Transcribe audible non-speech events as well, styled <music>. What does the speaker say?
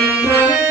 Thank <laughs> you.